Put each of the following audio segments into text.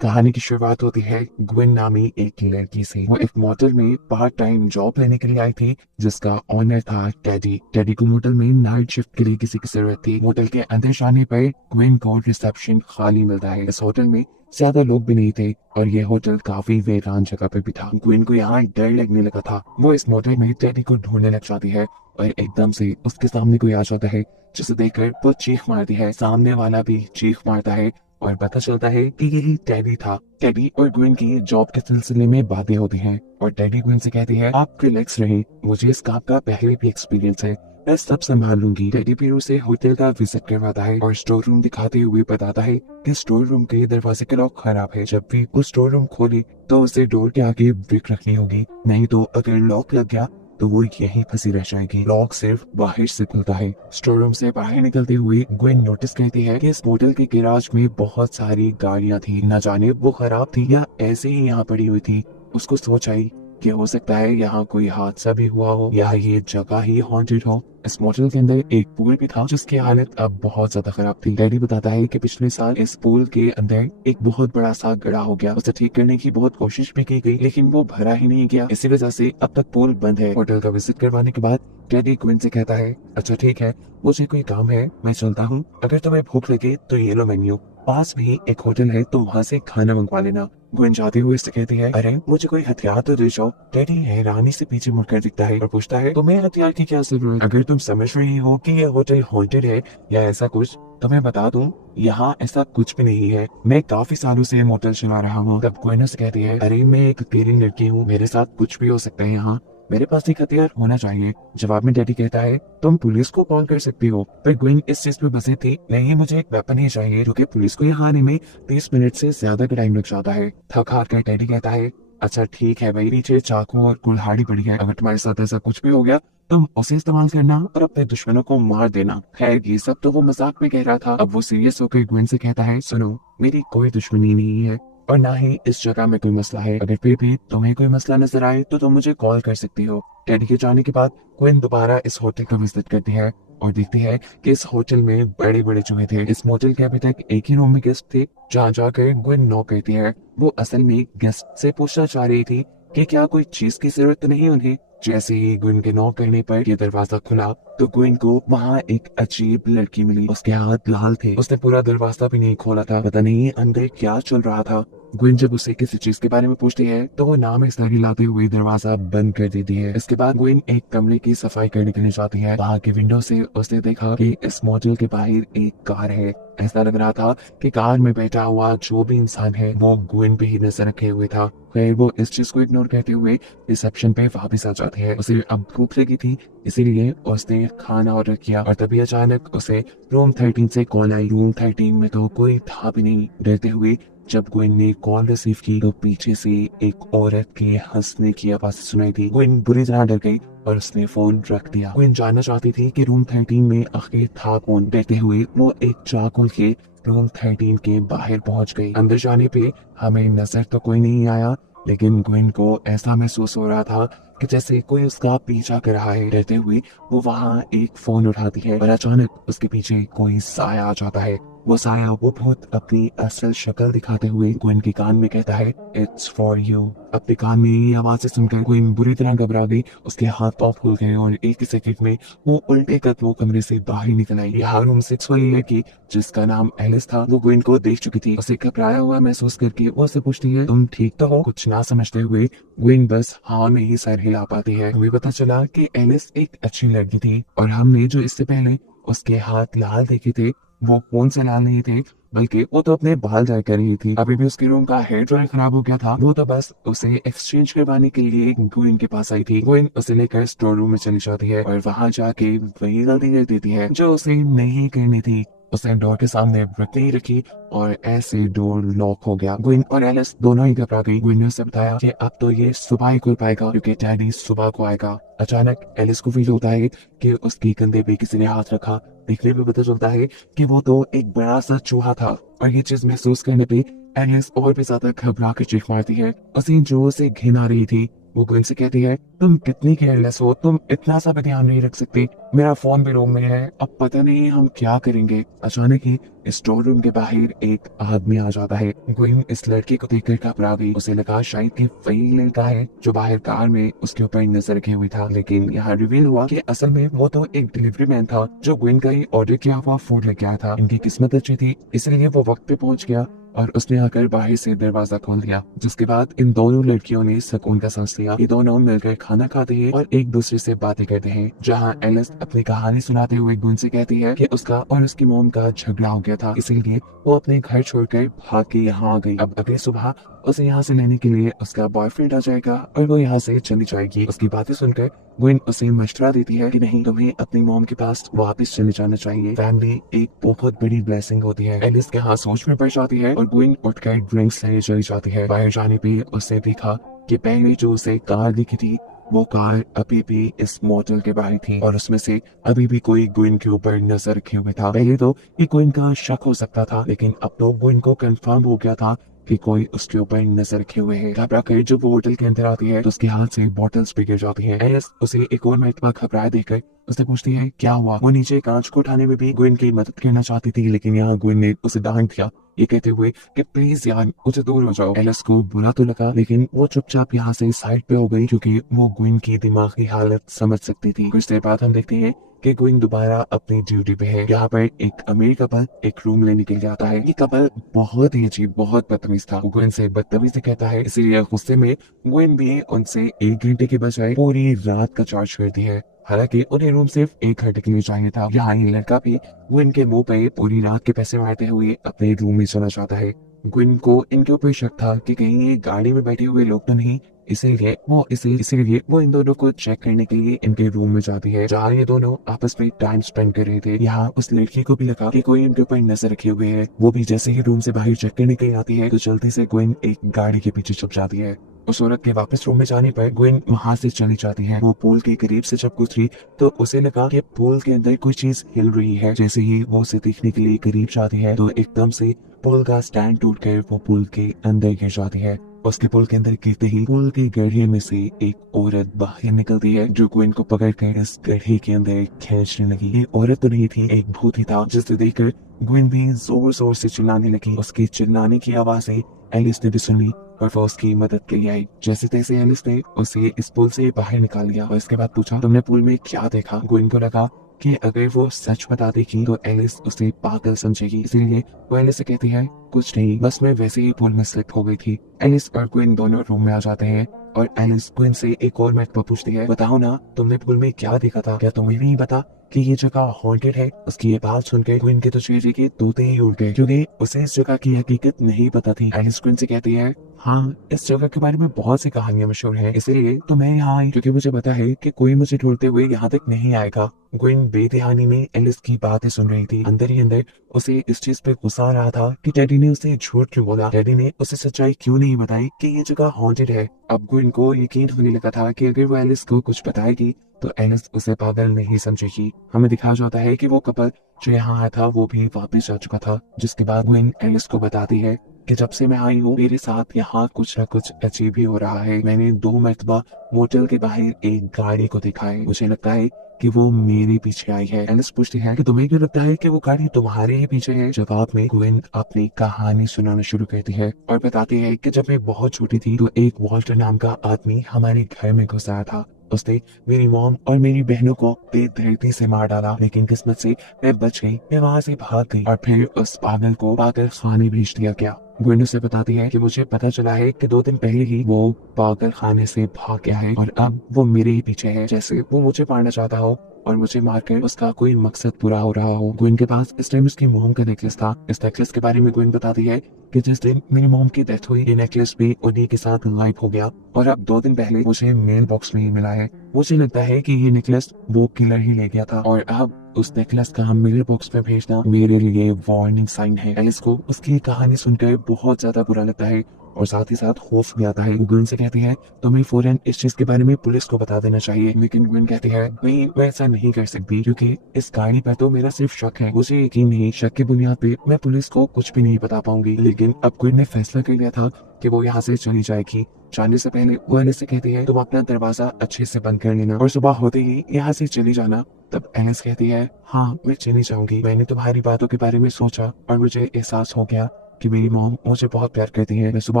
कहानी की शुरुआत होती है ग्वेन नामी एक लड़की से। वो एक मोटल में पार्ट टाइम जॉब लेने के लिए आई थी, जिसका ओनर था टेडी। टेडी को मोटल में नाइट शिफ्ट के लिए किसी की जरूरत थी। मोटल के अंदर जाने पर ग्वेन को रिसेप्शन खाली मिलता है। इस होटल में ज्यादा लोग भी नहीं थे और ये होटल काफी वीरान जगह पे भी था। ग्वेन को यहाँ डर लगने लगा था। वो इस मोटल में टेडी को ढूंढने लग जाती है और एकदम से उसके सामने कोई आ जाता है, जिसे देखकर वो चीख मारती है। सामने वाला भी चीख मारता है और पता चलता है कि यही टेडी था। टेडी और ग्वेन की जॉब के सिलसिले में बातें होती हैं और टेडी ग्वेन से कहती है, आप रिलैक्स रहें, मुझे इस काम का पहले भी एक्सपीरियंस है, मैं सब संभाल लूंगी। टेडी फिर उसे होटल का विजिट करवाता है और स्टोर रूम दिखाते हुए बताता है कि स्टोर रूम के दरवाजे का लॉक खराब है। जब भी वो स्टोर रूम खोले तो उसे डोर के आगे ब्रिक रखनी होगी, नहीं तो अगर लॉक लग गया तो वो यहीं फंसी रह जाएगी। लॉक सिर्फ बाहर से खुलता है। स्टोर रूम से बाहर निकलते हुए ग्वेन नोटिस करती है कि इस होटल के गैराज में बहुत सारी गाड़ियां थी। न जाने वो खराब थी या ऐसे ही यहाँ पड़ी हुई थी। उसको सोच आई कि हो सकता है यहाँ कोई हादसा भी हुआ हो या ये जगह ही हॉन्टेड हो। इस मोटल के अंदर एक पूल भी था जिसकी हालत अब बहुत ज्यादा खराब थी। डैडी बताता है कि पिछले साल इस पूल के अंदर एक बहुत बड़ा सा गड्ढा हो गया। उसे ठीक करने की बहुत कोशिश भी की गई, लेकिन वो भरा ही नहीं गया। इसी वजह से अब तक पूल बंद है। होटल का विजिट करवाने के बाद डैडी क्विन से कहता है, अच्छा ठीक है, मुझे कोई काम है, मैं चलता हूँ। अगर तुम्हें भूख लगे तो ये लो मेन्यू, पास में ही एक होटल है, तुम वहाँ से खाना मंगवा लेना। ग्वेन जाते हुए इससे कहती है, अरे मुझे कोई हथियार तो दे जाओ। डैडी हैरानी से पीछे मुड़कर दिखता है और पूछता है, तुम्हें हथियार की क्या जरूरत? अगर तुम समझ रही हो कि ये होटल हॉन्टेड है या ऐसा कुछ, तो मैं बता दूं, यहाँ ऐसा कुछ भी नहीं है। मैं काफी सालों से मोटल चला रहा हूँ। तब ग्वेन से कहती है, अरे मैं एक अकेली लड़की हूँ, मेरे साथ कुछ भी हो सकता है यहाँ, मेरे पास एक हथियार होना चाहिए। जवाब में डैडी कहता है, तुम पुलिस को कॉल कर सकती हो। पर ग्वेन इस चीज पे बसी थी, नहीं मुझे एक वेपन ही चाहिए, क्योंकि पुलिस को यहाँ आने में 30 मिनट से ज्यादा का टाइम लग जाता है। थक हार कर डैडी कहता है, अच्छा ठीक है भाई, पीछे चाकू और कुल्हाड़ी पड़ी है, अगर तुम्हारे साथ ऐसा कुछ भी हो गया तुम उसे इस्तेमाल करना और अपने दुश्मनों को मार देना। खैर ये सब तो वो मजाक में कह रहा था। अब वो सीरियस होकर ग्वेन से कहता है, सुनो, मेरी कोई दुश्मनी नहीं है और ना ही इस जगह में कोई मसला है। अगर फिर भी तुम्हें कोई मसला नजर आए तो तुम मुझे कॉल कर सकती हो। डैडी के जाने के बाद ग्वेन दोबारा इस होटल का विजिट करती है और देखती है कि इस होटल में बड़े बड़े चूहे थे। इस मोटल के अभी तक एक ही रूम में गेस्ट थे। जहाँ जाकर ग्वेन नॉक करती है। वो असल में गेस्ट से पूछना चाह रही थी कि क्या कोई चीज की जरूरत नहीं उन्हें। जैसे ही ग्वेन के नॉक करने पर ये दरवाजा खुला तो ग्वेन को वहाँ एक अजीब लड़की मिली। उसके हाथ लाल थे, उसने पूरा दरवाजा भी नहीं खोला था। पता नहीं अंदर क्या चल रहा था। ग्वेन जब उसे किसी चीज के बारे में पूछती है तो वो नाम इस तरह लाते हुए दरवाजा बंद कर देती है। इसके बाद ग्वेन एक कमरे की सफाई करने के लिए जाती है। वहाँ के विंडो से उसने देखा कि इस मोटल के बाहर एक कार है। ऐसा लग रहा था कि कार में बैठा हुआ जो भी इंसान है वो ग्वेन पे ही नजर रखे हुए था। फिर वो इस चीज को इग्नोर करते हुए रिसेप्शन पे वापस आ जाती है। उसे अब भूख लगी थी, इसीलिए उसने खाना ऑर्डर किया और तभी अचानक उसे रूम 13 से कॉल आई। रूम 13 में तो कोई था भी नहीं। डरते हुए जब ग्वेन ने कॉल रिसीव की तो पीछे से एक औरत के हंसने की आवाज सुनाई दी। ग्वेन बुरी तरह डर गई और उसने फोन रख दिया। ग्वेन जानना चाहती थी कि रूम 13 में आखिर था कौन। डरते हुए वो एक चाकू के रूम 13 के बाहर पहुंच गई। अंदर जाने पे हमें नजर तो कोई नहीं आया, लेकिन ग्वेन को ऐसा महसूस हो रहा था कि जैसे कोई उसका पीछा कर रहा है। डरते हुए वो वहाँ एक फोन उठाती है और अचानक उसके पीछे कोई साया आ जाता है। वो साया वो भूत अपनी असल शक्ल दिखाते हुए ग्वेन के कान में कहता है, इट्स फॉर यू। अपने कान में ये आवाजें सुनकर ग्वेन बुरी तरह घबरा गई। उसके हाथ पांव फूल गए और एक ही सेकंड में वो उल्टे कदमों कमरे से बाहर निकल आई। यहाँ रूम 6 वाली लड़की जिसका नाम एलिस था वो ग्वेन को देख चुकी थी। उसे घबराया हुआ महसूस करके वो उससे पूछती है, तुम ठीक तो हो? कुछ ना समझते हुए ग्वेन बस हाँ में ही सर हिला पाती है। हमें पता चला कि एलिस एक अच्छी लड़की थी और हमने जो इससे पहले उसके हाथ लाल देखे थे वो फोन से लाल नहीं थे, बल्कि वो तो अपने बाल ड्राई कर रही थी। अभी भी उसके रूम का हेयर ड्रायर खराब हो गया था। वो तो बस उसे एक्सचेंज करवाने के लिए ग्वेन के पास आई थी। ग्वेन उसे लेकर स्टोर रूम में चली जाती है और वहाँ जाके वही गलती कर देती है जो उसे नहीं करनी थी। उसने डोर के सामने ब्रिक नहीं रखी और ऐसे डोर लॉक हो गया। ग्वेन और एलिस दोनों ही घबरा गई। ग्वेन ने उसे बताया कि अब तो ये सुबह ही खुल पाएगा क्योंकि डैडी सुबह को आएगा। अचानक एलिस को फील होता है कि उसके कंधे पे किसी ने हाथ रखा। देखने पे पता चलता है कि वो तो एक बड़ा सा चूहा था और ये चीज महसूस करने पे एलिस और भी ज्यादा घबरा कर चीख मारती है। उसे जो से घिन आ रही थी वो ग्वेन से कहती है, तुम कितनी केयरलेस हो, तुम इतना सा भी ध्यान नहीं रख सकती। मेरा फोन भी रूम में है, अब पता नहीं हम क्या करेंगे। अचानक ही स्टोर रूम के बाहर एक आदमी आ जाता है। ग्वेन इस लड़के को देखकर घबरा गई। उसे लगा शायद कि वही लड़का है जो बाहर कार में उसके ऊपर नजर रखे हुए था, लेकिन यहाँ रिवील हुआ कि असल में वो तो एक डिलीवरी मैन था जो ग्वेन का ही ऑर्डर किया हुआ फूड लेके आया था। इनकी किस्मत अच्छी थी, इसलिए वो वक्त पे पहुंच गया और उसने आकर बाहर से दरवाजा खोल दिया। जिसके बाद इन दोनों लड़कियों ने सुकून का सांस लिया। ये दोनों मिलकर खाना खाते हैं और एक दूसरे से बातें करते हैं, जहाँ एलिस अपनी कहानी सुनाते हुए गुन से कहती है कि उसका और उसकी मोम का झगड़ा हो गया था, इसीलिए वो अपने घर छोड़कर भाग के यहाँ आ गई। अब अगली सुबह उसे यहाँ से लेने के लिए उसका बॉयफ्रेंड आ जाएगा और वो यहाँ से चली जाएगी। उसकी बातें सुनकर ग्वेन उसे मशवरा देती है कि नहीं, तुम्हें अपनी मॉम के पास वापस चले जाना चाहिए। फैमिली एक बहुत बड़ी ब्लेसिंग होती है। एलिस के हाथ सोच में पड़ जाती है और ग्वेन उठकर ड्रिंक्स लेने चली जाती है। बाहर जाने पे उसने देखा कि पहले जो उसे कार दिखी थी वो कार अभी भी इस मोटल के बाहर थी और उसमें से अभी भी कोई ग्वेन के ऊपर नजर रखे हुए था। पहले तो ये ग्वेन का शक हो सकता था, लेकिन अब तो ग्वेन को कंफर्म हो गया था कि कोई उसके ऊपर नजर रखे हुए है। घबरा कर जब वो होटल के अंदर आती है तो उसके हाथ से बॉटल्स भी गिर जाती है। एलिस उसे एक और मरतबा घबराए देखकर उससे पूछती है क्या हुआ। वो नीचे कांच को उठाने में भी ग्वेन की मदद करना चाहती थी, लेकिन यहाँ ग्वेन ने उसे डांट दिया, ये कहते हुए कि प्लीज यार मुझे दूर हो जाओ। एलिस को बुरा तो लगा, लेकिन वो चुपचाप यहाँ से साइड पे हो गई क्योंकि वो ग्वेन की दिमागी हालत समझ सकती थी। कुछ देर बाद हम देखते हैं कि ग्वेन दोबारा अपनी ड्यूटी पे है। यहाँ पर एक अमीर कपल एक रूम लेने के लिए आता है। ये कपल बहुत ही अजीब, बहुत बदतमीज था। वो ग्वेन से बदतमीजी कहता है, इसीलिए गुस्से में ग्वेन भी उनसे 1 घंटे के बजाय पूरी रात का चार्ज करती है। हालांकि उन्हें रूम सिर्फ 1 घंटे के लिए चाहिए था। यहाँ ये लड़का भी ग्वेन के मुंह पे पूरी रात के पैसे मारते हुए अपने रूम में चला जाता है। ग्वेन को इनके ऊपर शक था कि कहीं ये गाड़ी में बैठे हुए लोग तो नहीं, इसीलिए वो इन दोनों को चेक करने के लिए इनके रूम में जाती है, जहाँ ये दोनों आपस में टाइम स्पेंड कर रहे थे। यहाँ उस लड़की को भी लगा कि कोई इनके ऊपर नजर रखे हुए है। वो भी जैसे ही रूम से बाहर चेक करने के लिए आती है तो जल्दी से ग्वेन एक गाड़ी के पीछे छुप जाती है। उस औरत के वापस रूम में जाने पर ग्वेन वहां से चली जाती है। वो पूल के करीब से जब गुजरी तो उसे लगा कि पूल के अंदर कोई चीज हिल रही है। जैसे ही वो उसे देखने के लिए करीब जाती है तो एकदम से पुल का स्टैंड टूटकर वो पुल के अंदर गिर जाती है। उसके पुल के अंदर गिरते ही पुल के गड्ढे में से एक औरत बाहर निकलती है, जो ग्वेन को पकड़कर इस गड्ढे के अंदर खींचने लगी। ये औरत तो नहीं थी, एक भूत ही था, जिसे देखकर ग्वेन भी जोर जोर से चिल्लाने लगी। उसके चिल्लाने की आवाजें एलिस ने भी सुन ली और वो उसकी मदद के लिए आई। जैसे तैसे एलिस ने उसे इस पुल से बाहर निकाल लिया और इसके बाद पूछा, तुमने पुल में क्या देखा। ग्वेन को लगा कि अगर वो सच बता देगी तो एलिस उसे पागल समझेगी, इसलिए वो एलिस से कहती है, कुछ नहीं, बस मैं वैसे ही पुल में स्लिप हो गई थी। एलिस और ग्वेन दोनों रूम में आ जाते हैं और एलिस ग्वेन से एक और मरतबा पूछती है, बताओ ना तुमने पुल में क्या देखा था, क्या तुम्हें नहीं पता कि ये जगह हॉन्टेड है। उसकी ये बात सुनकर ग्वेन के तो चेहरे के तोते ही उड़ गए, क्योंकि उसे इस जगह की हकीकत नहीं पता थी। एलिस ग्वेन से कहती है, हाँ, इस जगह के बारे में बहुत सी कहानियां मशहूर हैं, इसीलिए तो मैं यहाँ आई, क्योंकि मुझे पता है कि कोई मुझे ढूंढते हुए यहाँ तक नहीं आएगा। ग्वेन बेध्यानी में एलिस की बातें सुन रही थी। अंदर ही अंदर उसे इस चीज पे गुस्सा आ रहा था कि डैडी ने उसे झूठ क्यों बोला, डैडी ने उसे सच्चाई क्यों नहीं बताई कि ये जगह हॉन्टेड है। अब ग्वेन को यकीन होने लगा था कि अगर वो एलिस को कुछ बताएगी तो एलिस उसे पागल नहीं समझेगी। हमें दिखाया जाता है कि वो कपल जो यहाँ आया था वो भी वापस जा चुका था, जिसके बाद ग्वेन एलिस को बताती है कि जब से मैं आई हूँ मेरे साथ यहाँ कुछ न कुछ अजीब ही हो रहा है। मैंने 2 मरतबा मोटल के बाहर एक गाड़ी को देखा है, मुझे लगता है कि वो मेरे पीछे आई है। एलिस पूछती है कि तुम्हें क्यों लगता है कि वो गाड़ी तुम्हारे ही पीछे है। जवाब में ग्वेन अपनी कहानी सुनाना शुरू करती है और बताती है कि जब मैं बहुत छोटी थी तो एक वॉल्टर नाम का आदमी हमारे घर में घुस आया था। उसने मेरी मॉम और मेरी बहनों को बेदर्दी से मार डाला, लेकिन किस्मत से मैं बच गई। मैं वहाँ से भाग गई और फिर उस पागल को पागल खाने भेज दिया गया। ग्वेन उसे बताती है कि मुझे पता चला है कि 2 दिन पहले ही वो पागल खाने से भाग गया है और अब वो मेरे ही पीछे है, जैसे वो मुझे मारना चाहता हो और मुझे मारकर उसका कोई मकसद पूरा हो रहा हो। ग्वेन के पास इस टाइम उसकी मोम का नेकलेस था। इस नेकलेस के बारे में ग्वेन बताती है कि जिस दिन मेरी मोम की डेथ हुई ये नेकलेस भी उन्हीं के साथ गायब हो गया और अब 2 दिन पहले मुझे मेल बॉक्स में ही मिला है। मुझे लगता है कि ये नेकलेस वो किलर ही ले गया था और अब उस नेकलेस का मेल बॉक्स में भेजना मेरे लिए वार्निंग साइन है। एलिस को उसकी कहानी सुनकर बहुत ज्यादा बुरा लगता है और साथ ही साथ खौफ भी आता है। वो ग्विन से कहती है तुम्हें फौरन इस चीज के बारे में पुलिस को बता देना चाहिए, लेकिन ग्विन कहती है नहीं, मैं ऐसा नहीं कर सकती क्योंकि इस कहानी पर तो मेरा सिर्फ शक है, मुझे यकीन नहीं, शक की बुनियाद पे मैं पुलिस को कुछ भी नहीं बता पाऊंगी। लेकिन अब ग्विन ने फैसला कर लिया था कि वो यहाँ से चली जाएगी। जाने से पहले वो एलिस से कहती है तुम अपना दरवाजा अच्छे से बंद कर लेना और सुबह होते ही यहाँ से चली जाना। तब एलिस कहती है हाँ मैं चली जाऊंगी, मैंने तुम्हारी बातों के बारे में सोचा और मुझे एहसास हो गया कि मेरी मॉम मुझे बहुत प्यार करती है। मैं सुबह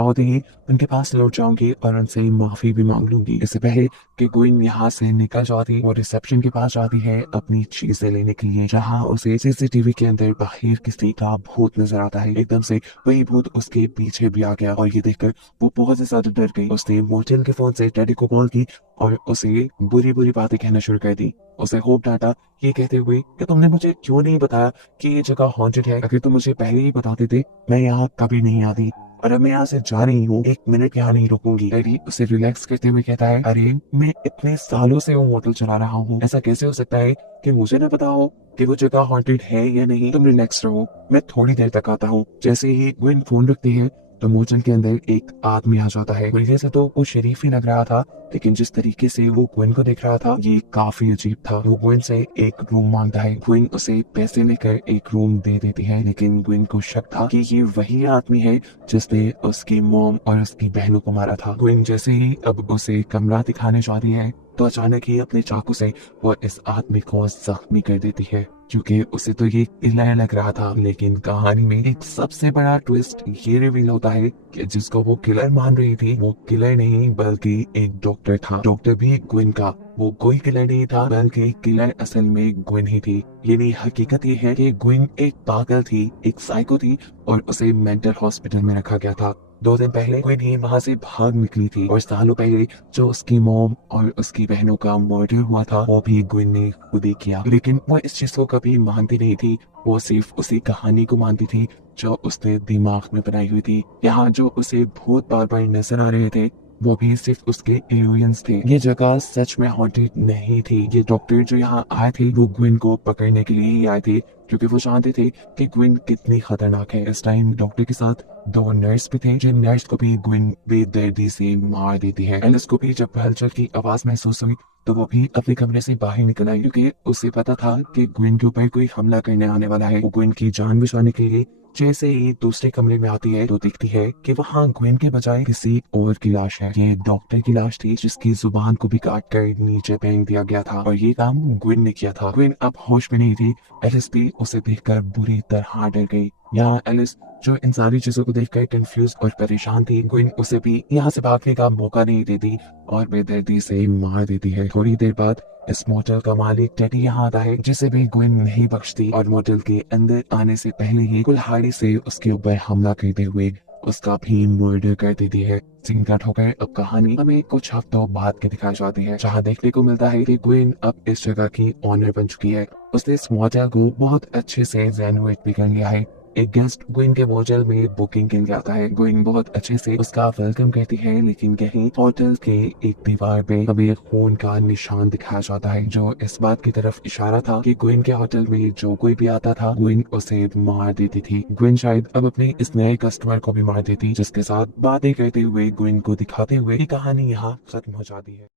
होते ही उनके पास लौट जाऊंगी और उनसे माफी भी मांग लूंगी। इससे पहले कि ग्विन यहाँ से निकल जाती, वो रिसेप्शन के पास जाती है अपनी चीजें लेने के लिए, जहाँ उसे सीसीटीवी के अंदर बाहर किसी का भूत नजर आता है। एकदम से वही भूत उसके पीछे भी आ गया और ये देखकर वो बहुत ही ज्यादा डर गई। उसने मोटेल के फोन से टेडी को कॉल की और उसे बुरी बुरी बातें कहना शुरू कर दी। उसे होप डांटा ये कहते हुए कि तुमने मुझे क्यों नहीं बताया कि ये जगह हॉन्टेड है, अगर तुम मुझे पहले ही बताते थे मैं यहाँ कभी नहीं आती और अब मैं यहाँ से जा रही हूँ, 1 मिनट यहाँ नहीं रुकूंगी। टेडी उसे रिलैक्स करते हुए कहता है अरे मैं इतने सालों से वो मोटल चला रहा हूँ, ऐसा कैसे हो सकता है कि मुझे न पता हो कि वो जगह हॉन्टेड है या नहीं। तुम रिलैक्स रहो, मैं थोड़ी देर तक आता हूँ। जैसे ही ग्विन फोन रखती है तो मोटल के अंदर एक आदमी आ जाता है। पहले से तो वो शरीफ ही लग रहा था, लेकिन जिस तरीके से वो ग्विन को देख रहा था ये काफी अजीब था। वो ग्विन से एक रूम मांगता है, ग्विन उसे पैसे लेकर एक रूम दे देती है, लेकिन ग्विन को शक था कि ये वही आदमी है जिसने उसकी मॉम और उसकी बहनों को मारा था। ग्विन जैसे ही अब उसे कमरा दिखाने जा रही है तो अचानक ही अपने चाकू से वो इस आदमी को जख्मी कर देती है, क्योंकि उसे तो ये किलर लग रहा था। लेकिन कहानी में एक सबसे बड़ा ट्विस्ट ये रिवील होता है कि जिसको वो किलर मान रही थी वो किलर नहीं बल्कि एक डॉक्टर था। डॉक्टर भी ग्विन का, वो कोई किलर नहीं था बल्कि किलर असल में ग्विन ही थी। यानी हकीकत ये है कि ग्विन एक पागल थी, एक साइको थी और उसे मेंटल हॉस्पिटल में रखा गया था। 2 दिन पहले ग्विन ही वहां से भाग निकली थी और सालों पहले जो उसकी मॉम और उसकी बहनों का मर्डर हुआ था वो भी ग्विन ने खुद ही किया। लेकिन वो इस चीज को कभी मानती नहीं थी, वो सिर्फ उसी कहानी को मानती थी जो उसने दिमाग में बनाई हुई थी। यहाँ जो उसे भूत बार बार नजर आ रहे थे वो भी सिर्फ उसके इल्यूजन्स थे। ये जगह सच में हॉन्टेड नहीं थी। ये डॉक्टर जो यहाँ आए थे वो ग्विन को पकड़ने के लिए ही आए थे, क्योंकि वो जानते थे कि ग्विन कितनी खतरनाक है। इस टाइम डॉक्टर के साथ 2 नर्स भी थे, जिन नर्स को भी ग्विन बेदर्दी से मार देती है। एलिस को भी जब हलचल की आवाज महसूस हुई तो वो भी अपने कमरे से बाहर निकल आई, क्योंकि उसे पता था कि ग्विन के ऊपर कोई हमला करने आने वाला है। वो ग्विन की जान बचाने के लिए जैसे ही दूसरे कमरे में आती है तो दिखती है कि वहाँ ग्विन के बजाय किसी और की लाश है। ये डॉक्टर की लाश थी जिसकी जुबान को भी काट कर नीचे फेंक दिया गया था और ये काम ग्विन ने किया था। ग्विन अब होश में नहीं थी। एलिस भी उसे देखकर बुरी तरह डर गई। यहाँ एलिस जो इन सारी चीजों को देखकर कंफ्यूज और परेशान थी, ग्विन उसे भी यहाँ से भागने का मौका नहीं देती और बेदर्दी से मार देती है। थोड़ी देर बाद इस मोटल का मालिक टेडी यहाँ आता है, जिसे भी ग्विन नहीं बख्शती और मोटल के अंदर आने से पहले ही कुल्हाड़ी से उसके ऊपर हमला करते हुए उसका भी मर्डर कर देती है। सीन कट होकर अब कहानी हमें कुछ हफ्तों बाद के दिखाई जाती है, जहाँ देखने को मिलता है कि ग्विन अब इस जगह की ऑनर बन चुकी है। उसने इस मोटल को बहुत अच्छे से रेनोवेट भी कर लिया है। एक गेस्ट ग्विन के होटल में बुकिंग के लिए आता है। ग्विन बहुत अच्छे से उसका वेलकम करती है, लेकिन कहीं होटल के एक दीवार पे हमें खून का निशान दिखाया जाता है, जो इस बात की तरफ इशारा था कि ग्विन के होटल में जो कोई भी आता था ग्विन उसे मार देती थी। ग्विन शायद अब अपने इस नए कस्टमर को भी मार देती, जिसके साथ बातें करते हुए ग्विन को दिखाते हुए ये कहानी यहाँ खत्म हो जाती है।